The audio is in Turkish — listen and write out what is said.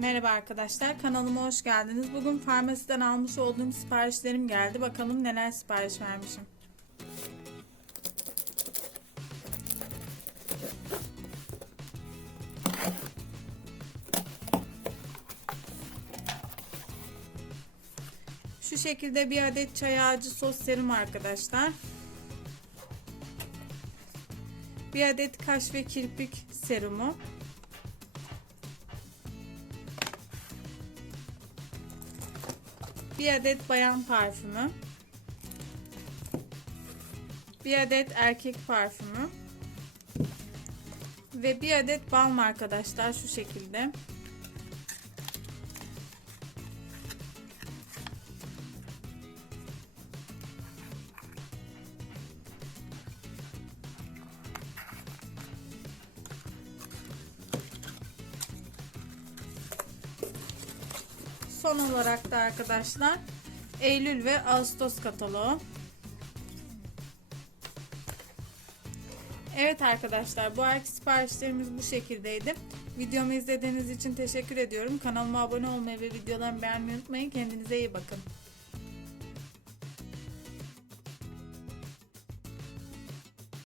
Merhaba arkadaşlar, kanalıma hoş geldiniz. Bugün farmasiden almış olduğum siparişlerim geldi. Bakalım neler sipariş vermişim. Şu şekilde bir adet çay ağacı sos serum arkadaşlar. Bir adet kaş ve kirpik serumu. Bir adet bayan parfümü. Bir adet erkek parfümü. Ve bir adet balm arkadaşlar şu şekilde. Son olarak da arkadaşlar Eylül ve Ağustos kataloğu. Evet arkadaşlar bu ayki siparişlerimiz bu şekildeydi. Videomu izlediğiniz için teşekkür ediyorum. Kanalıma abone olmayı ve videolarımı beğenmeyi unutmayın. Kendinize iyi bakın.